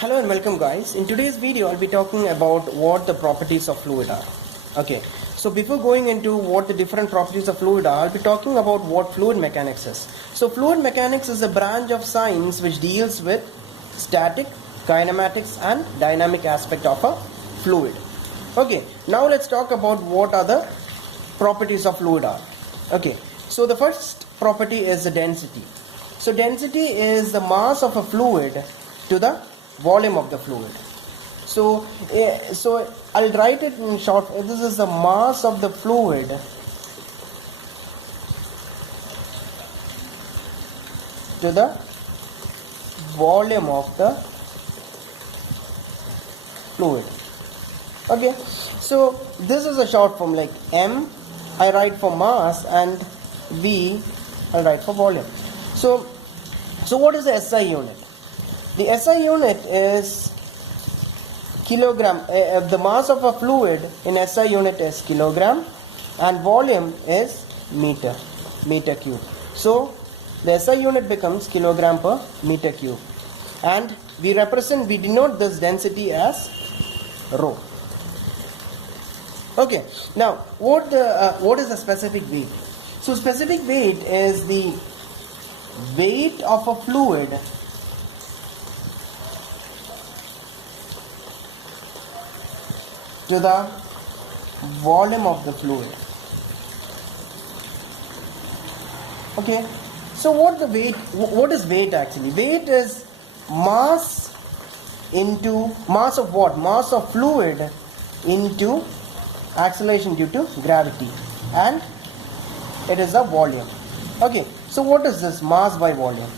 Hello and welcome guys. In today's video I'll be talking about what the properties of fluid are. Okay, so before going into what the different properties of fluid are, I'll be talking about what fluid mechanics is. So fluid mechanics is a branch of science which deals with static, kinematics and dynamic aspect of a fluid. Okay, now let's talk about what are the properties of fluid are. Okay, so the first property is the density. So density is the mass of a fluid to the volume of the fluid. So I'll write it in short. This is the mass of the fluid to the volume of the fluid. Okay, so this is a short form, like M I write for mass and V I write for volume. So what is the SI unit? The SI unit is kilogram. The mass of a fluid in SI unit is kilogram and volume is meter cube. So the SI unit becomes kilogram per meter cube, and we denote this density as rho. Okay, now what is the specific weight? So specific weight is the weight of a fluid to the volume of the fluid. Okay, so what is weight actually? Weight is mass into mass of what? Mass of fluid into acceleration due to gravity, and it is a volume. Okay, so what is this mass by volume?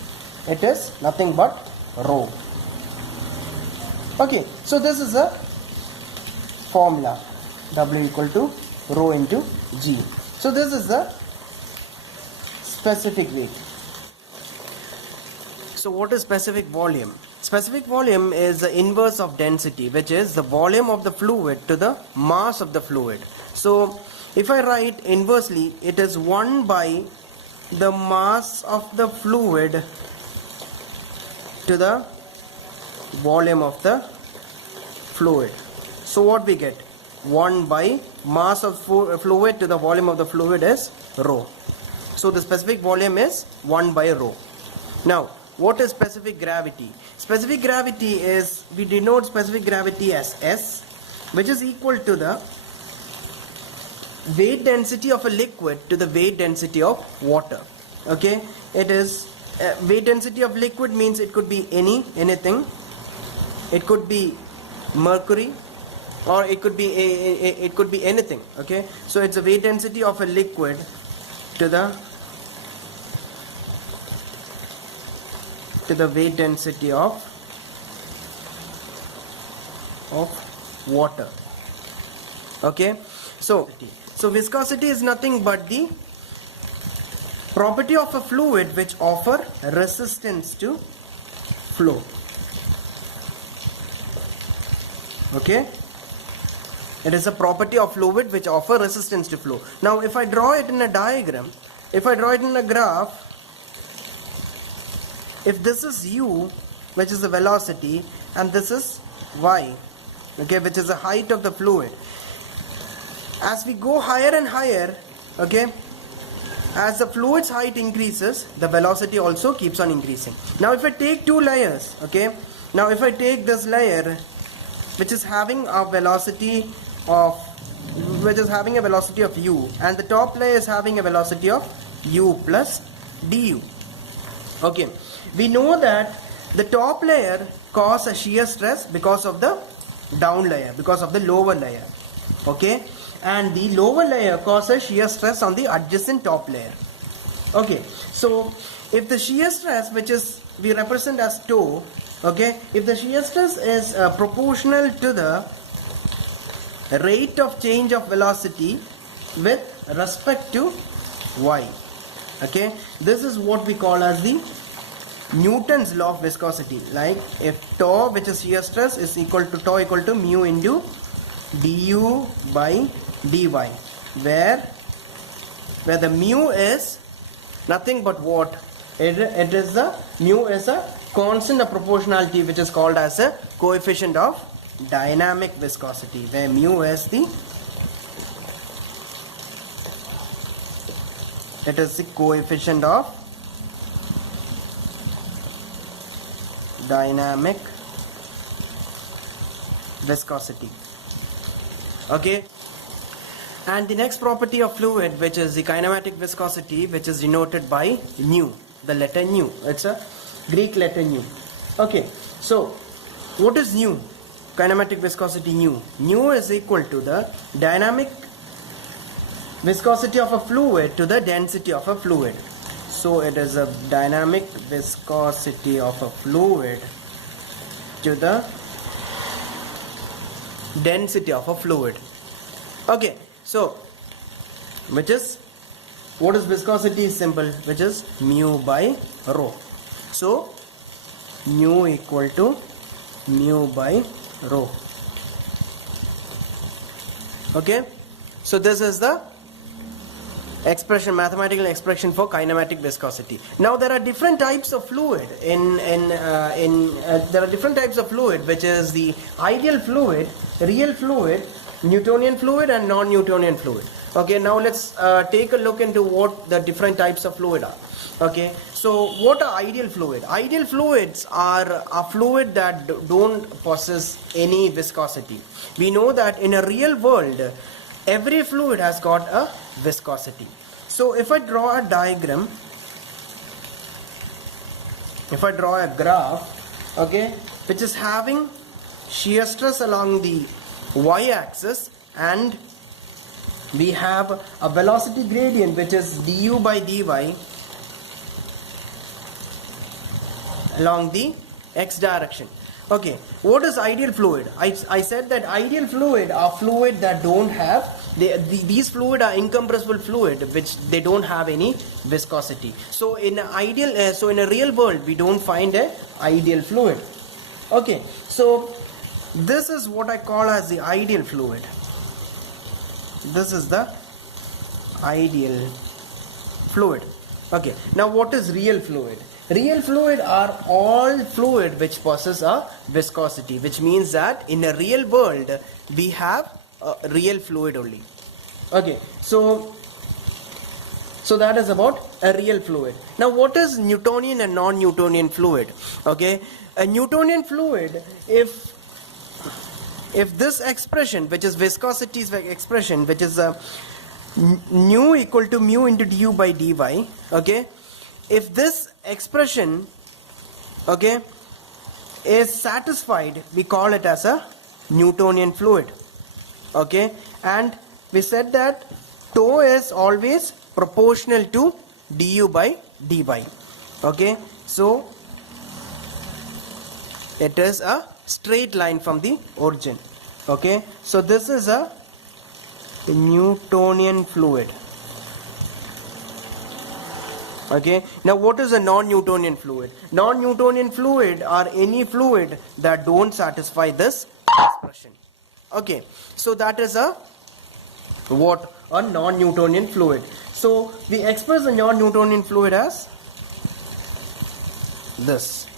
It is nothing but rho. Okay, so this is a formula, W equal to rho into G. So this is the specific weight. So what is specific volume? Specific volume is the inverse of density, which is the volume of the fluid to the mass of the fluid. So if I write inversely, it is 1 by the mass of the fluid to the volume of the fluid. So what we get? 1 by mass of fluid to the volume of the fluid is rho. So the specific volume is 1 by rho. Now what is specific gravity? Specific gravity is, we denote specific gravity as S, which is equal to the weight density of a liquid to the weight density of water. Okay, it is weight density of liquid means it could be anything. It could be mercury, or it could be anything. Okay, so it's the weight density of a liquid to the weight density of water. Okay, so viscosity is nothing but the property of a fluid which offer resistance to flow. Okay, it is a property of fluid which offer resistance to flow. Now if I draw it in a diagram, if I draw it in a graph, if this is u, which is the velocity, and this is y, okay, which is the height of the fluid, as we go higher and higher, okay, as the fluid's height increases, the velocity also keeps on increasing. Now if I take two layers, okay, now if I take this layer which is having a velocity of u, and the top layer is having a velocity of u plus du. Okay, we know that the top layer causes a shear stress because of the down layer, because of the lower layer. Okay, and the lower layer causes shear stress on the adjacent top layer. Okay, so if the shear stress, which is we represent as tau, okay, if the shear stress is proportional to the rate of change of velocity with respect to y, okay, this is what we call as the Newton's law of viscosity. Like if tau, which is shear stress, is equal to mu into du by dy, where the mu is nothing but what? It is the mu is a constant of proportionality, which is called as a coefficient of dynamic viscosity, where mu is the coefficient of dynamic viscosity. Okay, and the next property of fluid, which is the kinematic viscosity, which is denoted by nu, the letter nu. It's a Greek letter nu. Okay, so what is nu? Kinematic viscosity nu. Nu is equal to the dynamic viscosity of a fluid to the density of a fluid. So it is a dynamic viscosity of a fluid to the density of a fluid. Okay, so what is viscosity is simple, which is mu by rho. So nu equal to mu by rho. Okay, so this is the expression, mathematical expression for kinematic viscosity. Now there are different types of fluid there are different types of fluid, which is the ideal fluid, real fluid, Newtonian fluid and non-Newtonian fluid. Okay, now let's take a look into what the different types of fluid are. Okay, so what are ideal fluid? Ideal fluids are a fluid that don't possess any viscosity. We know that in a real world, every fluid has got a viscosity. So if I draw a diagram, if I draw a graph, okay, which is having shear stress along the y-axis, and we have a velocity gradient, which is du by dy along the x direction. Okay, what is ideal fluid? I said that ideal fluid are fluid that don't have, these fluid are incompressible fluid, which they don't have any viscosity. So in a real world, we don't find a ideal fluid. Okay, so this is what I call as the ideal fluid. This is the ideal fluid. Okay, now what is real fluid? Real fluid are all fluid which possess a viscosity, which means that in a real world we have a real fluid only. Okay, so that is about a real fluid. Now what is Newtonian and non-Newtonian fluid? Okay, a Newtonian fluid, if this expression, which is viscosity's expression, which is nu equal to mu into du by dy, okay, if this expression, okay, is satisfied, we call it as a Newtonian fluid. Okay, and we said that tau is always proportional to du by dy. Okay, so it is a straight line from the origin. Okay, so this is a Newtonian fluid. Okay, now what is a non-Newtonian fluid? Non-Newtonian fluid are any fluid that don't satisfy this expression. Okay, so that is a non-Newtonian fluid. So we express a non-Newtonian fluid as this.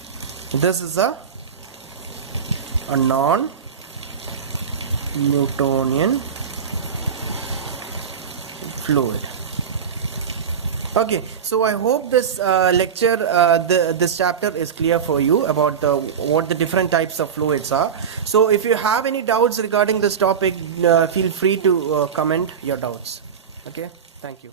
This is a non-Newtonian fluid. Okay, so I hope this lecture, this chapter is clear for you about what the different types of fluids are. So if you have any doubts regarding this topic, feel free to comment your doubts. Okay, thank you.